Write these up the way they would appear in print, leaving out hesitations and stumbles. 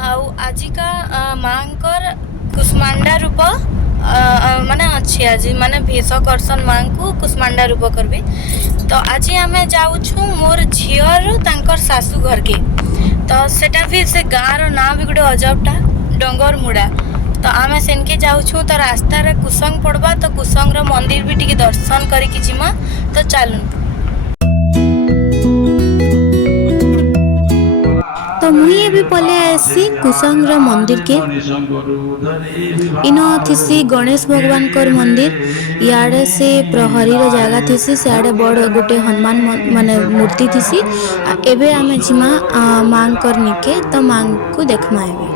आजिका माँकर कुष्मांडा रूप माने अच्छी आज माने भेष करसन माँ को कुष्मांडा रूप करबे। तो आज आम जाऊँ मोर झीर तांकर सासू घर के, तो सेटा भी से गाँव ना भी गोटे अजबटा डंगर मुड़ा। तो आम सेनके जाऊँ तो रास्ता रे कुसंग पड़वा, तो कुसंग रो मंदिर भी टिके दर्शन करके जिमा। तो चलूँ तो मुई भी पले आसी कुसंग रो मंदिर के। इनो थिसी गणेश भगवान कर मंदिर, इे से प्रहरी रो जगह थीसी, सियाड़े बड़ गोटे हनुमान माने मूर्ति थीसी। एबे आमे जिमा मां कर निके, तो मां को देखमा एबे।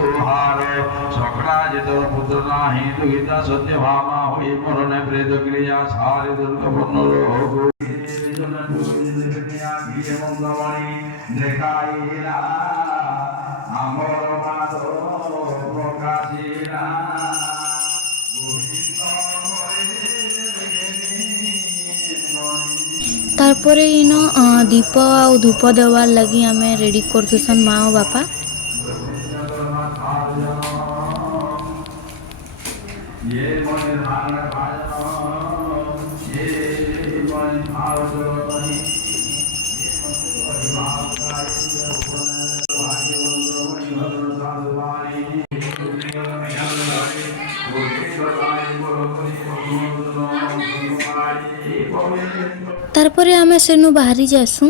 तारपरे इनो दीप आ धूप देवार लगी आमे रेडी करथुसन माँ और बापा। तारपरे आमे सेनु बाहरी जासु।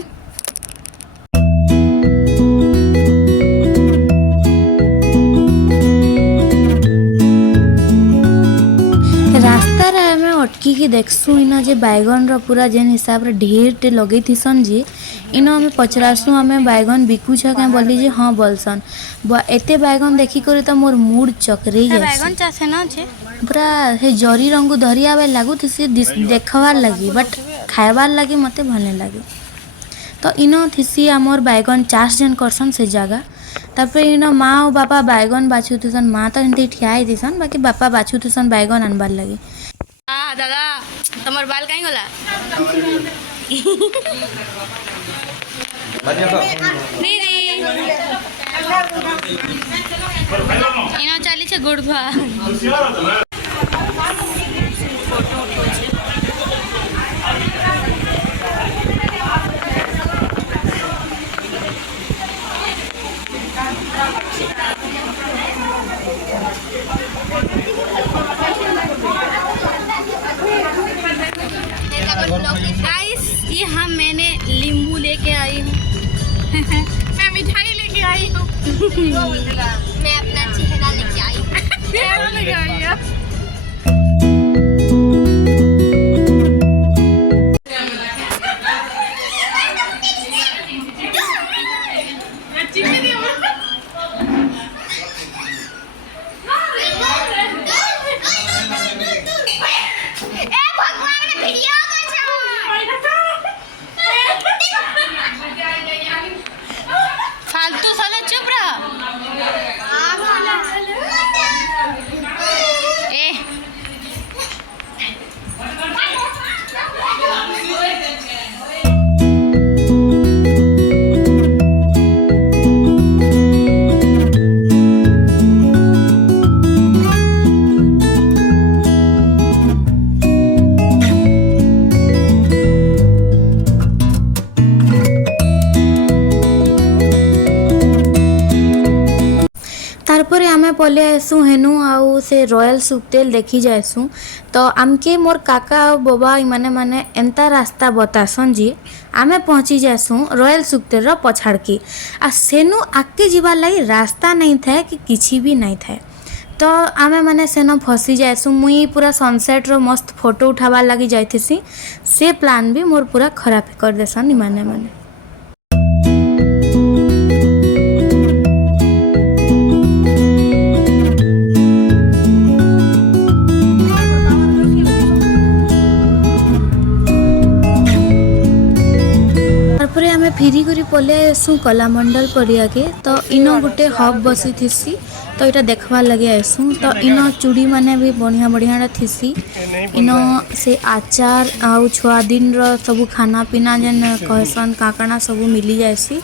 रास्ता रे आमे अटकी के देखसु इना जे बैगन रो पूरा जेन हिसाब रे ढेर टे लगे थिसन जे इना आमे पचरासु आमे बैगन बिकु छ के बोली जे हां बोलसन एते बैगन देखि करे त मोर मूड चकरे जाय। बैगन चासे ना छे पूरा हे जरी रंग धरिया बे लागु थिसे देखवार लगी, बट खाइबार लगी मते भले लगे। तो इनो थिसी आमर बैगन चाष जन करसन से जगह। तापर इनो माँ और बापा बैगन बाछु थुसन, माँ तो एंती ठिया ही दिसन, बाकी बापा बाछु थुसन बैगन अनबार लगी। दादा तमर बाल काई होला दीदी इनो चाली छे गुड़भा गाइस, ये मैंने नींबू लेके आई हूँ मैं मिठाई लेके आई हूँ मैं अपना चेहरा लेके आई हूँ फालतू साला चुप रहा। तारपरे आमे पले आसु हेनु आउ से रॉयल सुक्तेल देखी जासु। तो आमके मोर काका और बाबा माने माने एंता रास्ता बतासन जी आमे पहुँची जासु रॉयल सुक्तेल रो पछाड़ की। आ सेनु आके जीवार लगी रास्ता नहीं था कि किसी भी नहीं था। तो आमे माने सेनो फसी जासु। मुई पूरा सनसेट रो मस्त फोटो उठाबार लगी जाइथिसी, से प्लान भी मोर पूरा खराब कर देसन माने माने। फिरी करी पले आसु कलामंडल पड़िया के। तो इनो गोटे हब बसी थीसी, तो यहाँ देखवार लगे आसु। तो इनो चूड़ी माने भी बढ़िया बढ़िया थीसी। इनो से आचार आउ छुआ दिन रो सब खाना पीना जेन कहसन काकणा सब मिली जासी।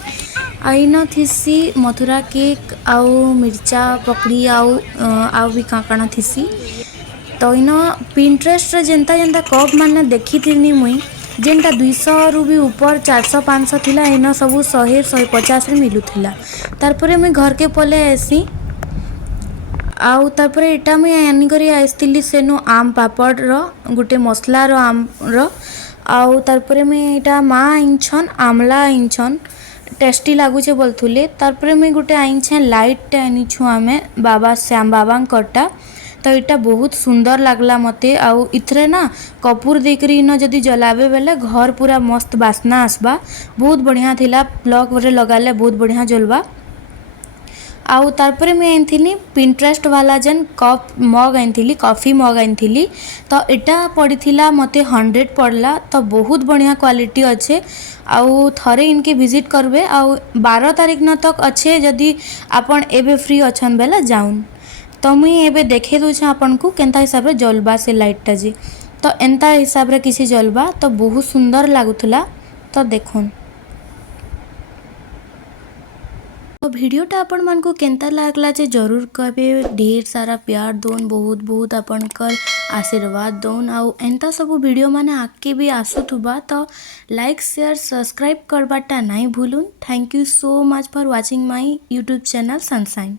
आईन थिसी मथुरा केक आउ मिर्चा पकड़ी आउ भी काकाना थिसी। तो इन पिंट्रेस्ट रे जेंता जेंता कप माने देखी थी मुई जेनटा 200 रु भी ऊपर 400 500 थिला इन सब 100 150 रे मिलुथिला। तारपरे मुई घर के पले आसी आउ तारपरे एटा मुई आनी करी आइसथिली सेनु आम पापड़ रो गुटे मसला रो आम रो आउ तारपरे मुई एटा मा आइछन आमला आइछन टेस्टी लागुचे बोलथुले। तारपरे मुई गुटे आइछे लाइट आनी छु आमे बाबा श्याम बाबा कटा। तो इटा बहुत सुंदर लागला मते आउ इथरे ना कपूर देकरी इन जदि जलाबे बेले घर पूरा मस्त बास्ना आसबा। बहुत बढ़िया थिला प्लग रे लगाले बहुत बढ़िया जलवा। आउ तारपरे मैं आनी पिंट्रेस्ट वाला जेन कप मग आनी कॉफ़ी मग आनी तो इटा पड़ीथिला मते 100 पड़ला। तो बहुत बढ़िया क्वालिटी अच्छे आउ थरे इनके विजिट करबे आउ 12 तारीख न तक अच्छे जदि आपन एबे फ्री अच्छन बेला जाउन। तो मुई एबे देखे दूचे आपन को केंता हिसाब रे जलबा से लाइट जी। तो एंता हिसाब रे किसी जलबा तो बहुत सुंदर लागुथला। तो देखुन तो वीडियोटा आपण मन को केंता लागला जे जरूर कहबे। ढेर सारा प्यार दोन बहुत बहुत आपण कर आशीर्वाद दोन आउ एंता सब वीडियो माने आके भी आसुथुबा। तो लाइक शेयर सब्सक्राइब करबाटा नहीं भूलुन। Thank you so much for watching my YouTube channel sunshine.